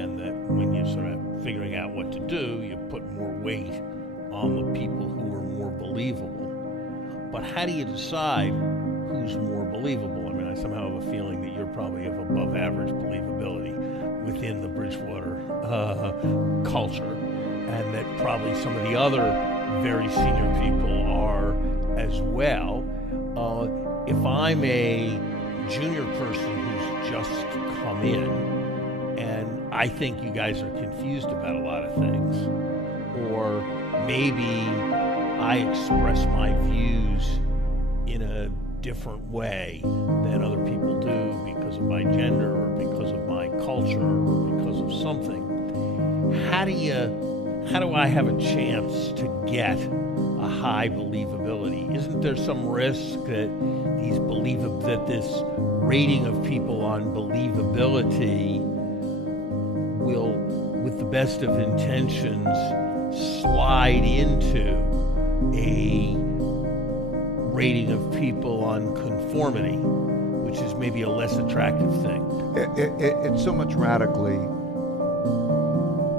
and that when you're sort of figuring out what to do, you put more weight on the people who are more believable. But how do you decide who's more believable? I mean, I somehow have a feeling that you're probably of above average believability within the Bridgewater culture, and that probably some of the other very senior people are as well. If I'm a junior person who's just come in, and I think you guys are confused about a lot of things, or maybe I express my views in a different way than other people do because of my gender or because of my culture or because of something, how do I have a chance to get a high believability? Isn't there some risk that that this rating of people on believability will, with the best of intentions, slide into a rating of people on conformity, which is maybe a less attractive thing? It's so much radically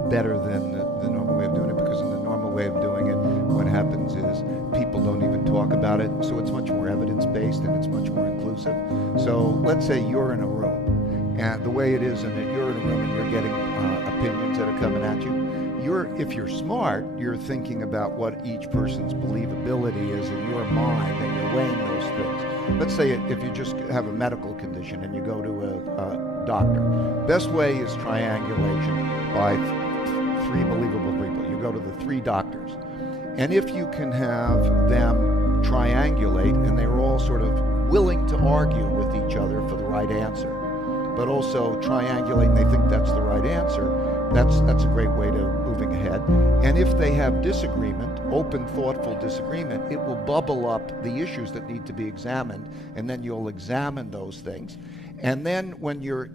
better than the normal way of doing it, because in the normal way of doing it, what happens is people don't even talk about it, so it's much more evidence-based and it's much more inclusive. So let's say you're in a room, and the way it is, and that you're in a room and you're getting opinions that are coming at you, if you're smart, you're thinking about what each person's believability is in your mind, and you're weighing those things. Let's say if you just have a medical condition and you go to a doctor, best way is triangulation by three believable people. You go to the three doctors, and if you can have them triangulate and they're all sort of willing to argue with each other for the right answer, but also triangulate and they think that's the right answer, that's a great way to moving ahead. And if they have disagreement, open, thoughtful disagreement, it will bubble up the issues that need to be examined, and then you'll examine those things. And then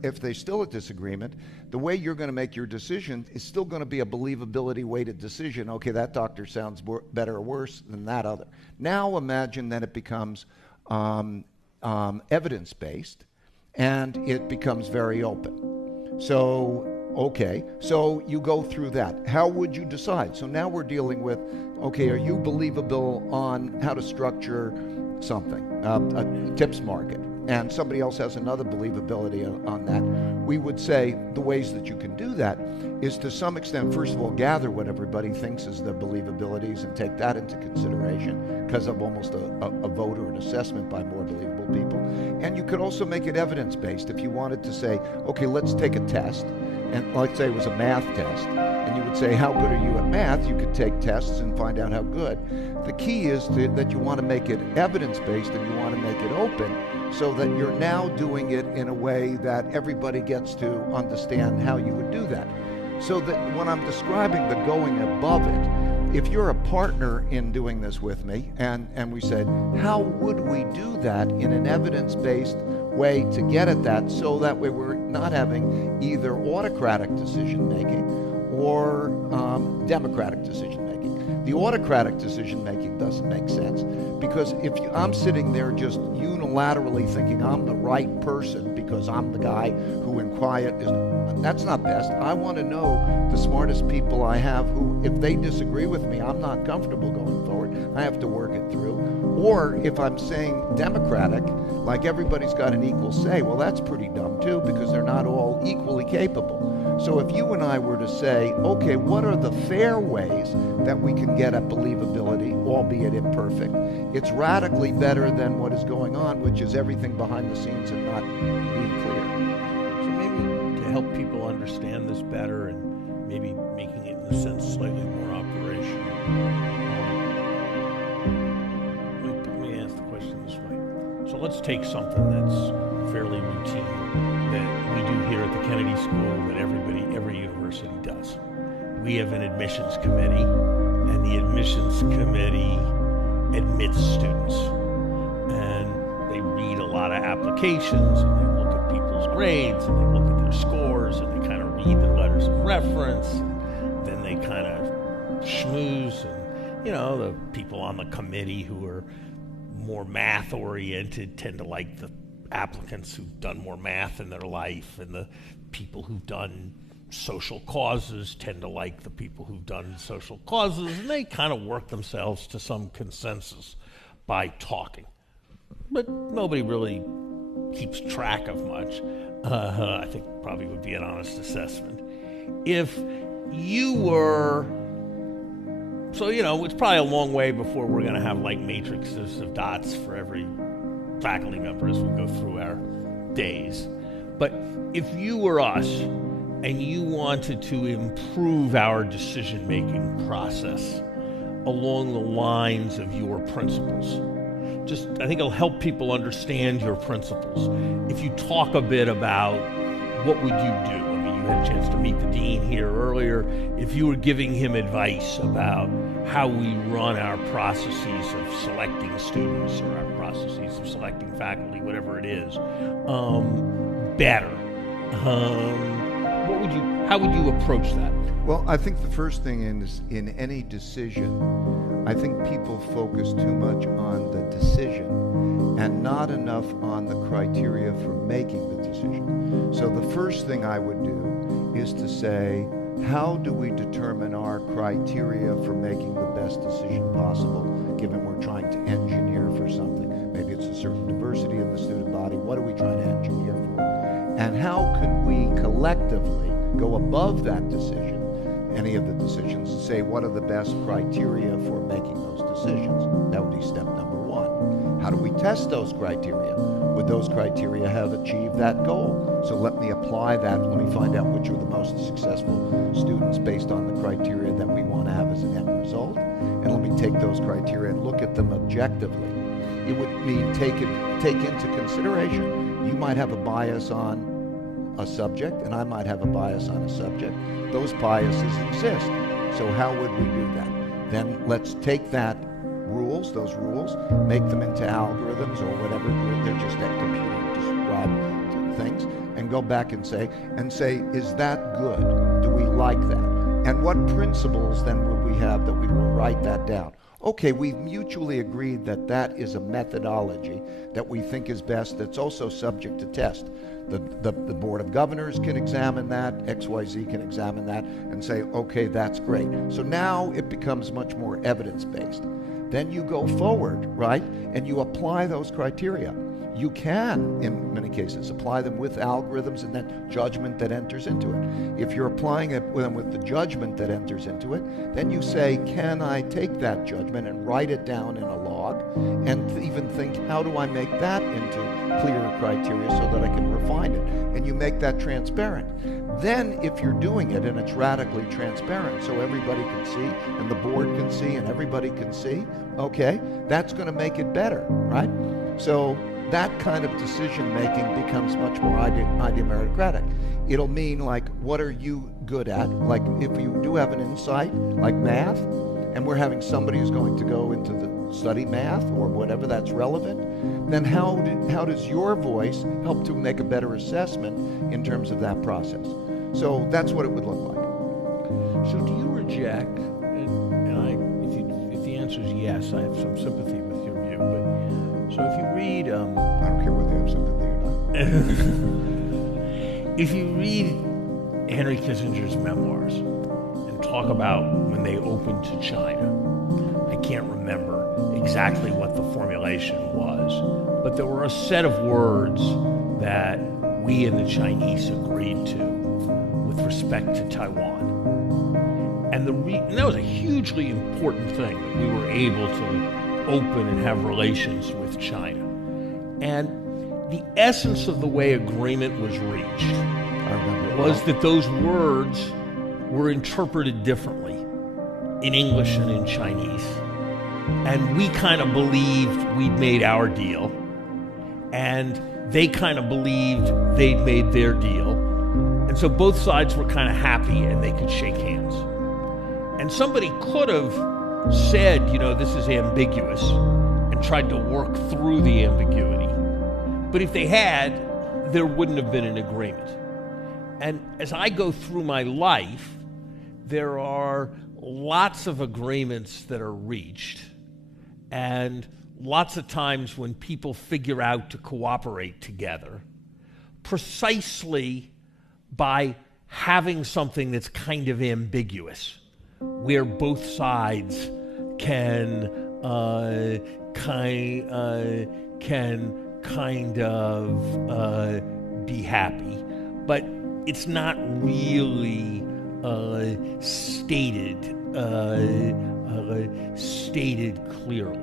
if there's still a disagreement, the way you're going to make your decision is still going to be a believability weighted decision. Okay, that doctor sounds better or worse than that other. Now imagine that it becomes evidence-based, and it becomes very open. So you go through that. How would you decide? So now we're dealing with, okay, are you believable on how to structure something, a tips market, and somebody else has another believability on that? We would say the ways that you can do that is, to some extent, first of all, gather what everybody thinks is the believabilities and take that into consideration, because of almost a vote or an assessment by more believable people. And you could also make it evidence-based. If you wanted to say, okay, let's take a test, and let's say it was a math test, and you would say, how good are you at math? You could take tests and find out how good. The key is that you want to make it evidence-based, and you want to make it open, so that you're now doing it in a way that everybody gets to understand how you would do that. So that when I'm describing the going above it, if you're a partner in doing this with me, and we said, how would we do that in an evidence-based way to get at that, so that way we're not having either autocratic decision-making or democratic decision-making. The autocratic decision-making doesn't make sense, because if I'm sitting there just unilaterally thinking I'm the right person because I'm the guy who in quiet is, that's not best. I want to know the smartest people I have who, if they disagree with me, I'm not comfortable going forward. I have to work it through. Or if I'm saying democratic, like everybody's got an equal say, well, that's pretty dumb too, because they're not all equally capable. So if you and I were to say, okay, what are the fair ways that we can get at believability, albeit imperfect, it's radically better than what is going on, which is everything behind the scenes and not being clear. So maybe to help people understand this better, and maybe making it, in a sense, slightly more operational, let me ask the question this way. So let's take something that's fairly routine, that we do here at the Kennedy School, that every university does. We have an admissions committee, and the admissions committee admits students. And they read a lot of applications, and they look at people's grades, and they look at their scores, and they kind of read their letters of reference, and then they kind of schmooze. And, the people on the committee who are more math-oriented tend to like the applicants who've done more math in their life, and the people who've done social causes tend to like the people who've done social causes, and they kind of work themselves to some consensus by talking. But nobody really keeps track of much. I think probably would be an honest assessment. If you were, so it's probably a long way before we're going to have like matrices of dots for every faculty member as we go through our days. But if you were us and you wanted to improve our decision-making process along the lines of your principles, I think it'll help people understand your principles. If you talk a bit about what would you do? I mean, you had a chance to meet the dean here earlier. If you were giving him advice about how we run our processes of selecting students or our processes of selecting faculty, whatever it is, better, how would you approach that? Well, I think the first thing is in any decision, I think people focus too much on the decision and not enough on the criteria for making the decision. So the first thing I would do is to say, how do we determine our criteria for making the best decision possible, given we're trying to engineer for something? Maybe it's a certain diversity in the student body. What are we trying to engineer for? And how can we collectively go above that decision, any of the decisions, and say what are the best criteria for making those decisions? That would be step number one. How do we test those criteria? Would those criteria have achieved that goal? So let me apply that. Let me find out which are the most successful students based on the criteria that we want to have as an end result. And let me take those criteria and look at them objectively. It would mean take into consideration, you might have a bias on a subject, and I might have a bias on a subject. Those biases exist. So how would we do that? Then let's take those rules, make them into algorithms or whatever. They're just at computer described things, and go back and say, is that good? Do we like that? And what principles then would we have that we will write that down? Okay, we've mutually agreed that is a methodology that we think is best, that's also subject to test. The Board of Governors can examine that, XYZ can examine that, and say, okay, that's great. So now it becomes much more evidence-based. Then you go forward, right, and you apply those criteria. You can, in many cases, apply them with algorithms and then judgment that enters into it. If you're applying it with the judgment that enters into it, then you say, can I take that judgment and write it down in a log and even think, how do I make that into clearer criteria so that I can refine it? And you make that transparent. Then if you're doing it and it's radically transparent so everybody can see and the board can see and everybody can see, okay, that's going to make it better, right? So that kind of decision-making becomes much more idiomeritocratic. It'll mean, like, what are you good at? Like, if you do have an insight, like math, and we're having somebody who's going to go into the study math or whatever that's relevant, then how does your voice help to make a better assessment in terms of that process? So that's what it would look like. So do you reject, if the answer is yes, I have some sympathy with your view, but so if you read, I don't care whether you have sympathy or not. If you read Henry Kissinger's memoirs and talk about when they opened to China, I can't remember exactly what the formulation was, but there were a set of words that we and the Chinese agreed to with respect to Taiwan. And that was a hugely important thing, that we were able to open and have relations with China. And the essence of the way agreement was reached was that those words were interpreted differently in English and in Chinese. And we kind of believed we'd made our deal, and they kind of believed they'd made their deal. And so both sides were kind of happy and they could shake hands. And somebody could have said, this is ambiguous, and tried to work through the ambiguity. But if they had, there wouldn't have been an agreement. And as I go through my life, there are lots of agreements that are reached, and lots of times when people figure out to cooperate together, precisely by having something that's kind of ambiguous, where both sides can kind of be happy, but it's not really stated clearly.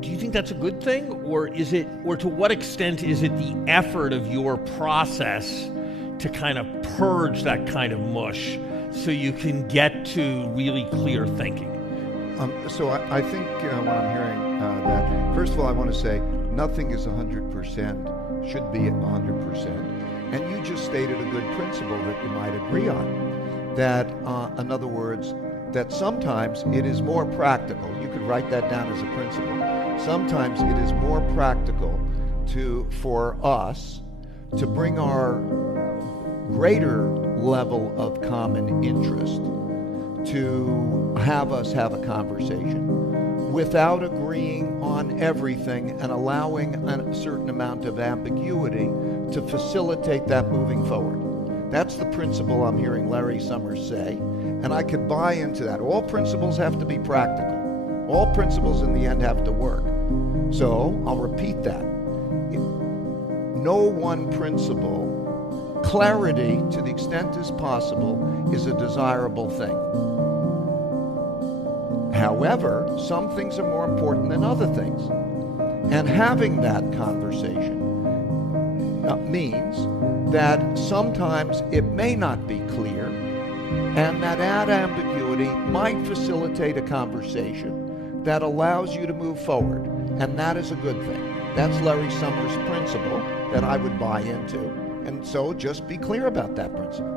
Do you think that's a good thing, or to what extent is it the effort of your process to kind of purge that kind of mush so you can get to really clear thinking? So I think when I'm hearing that, first of all, I want to say nothing is 100%, should be 100%. And you just stated a good principle that you might agree on. That, in other words, that sometimes it is more practical. You could write that down as a principle. Sometimes it is more practical for us to bring our greater level of common interest to have us have a conversation without agreeing on everything and allowing a certain amount of ambiguity to facilitate that moving forward. That's the principle I'm hearing Larry Summers say, and I could buy into that. All principles have to be practical. All principles in the end have to work. So I'll repeat that. No one principle, clarity to the extent as possible, is a desirable thing. However, some things are more important than other things. And having that conversation means that sometimes it may not be clear, and that ambiguity might facilitate a conversation that allows you to move forward. And that is a good thing. That's Larry Summers' principle that I would buy into. And so just be clear about that principle.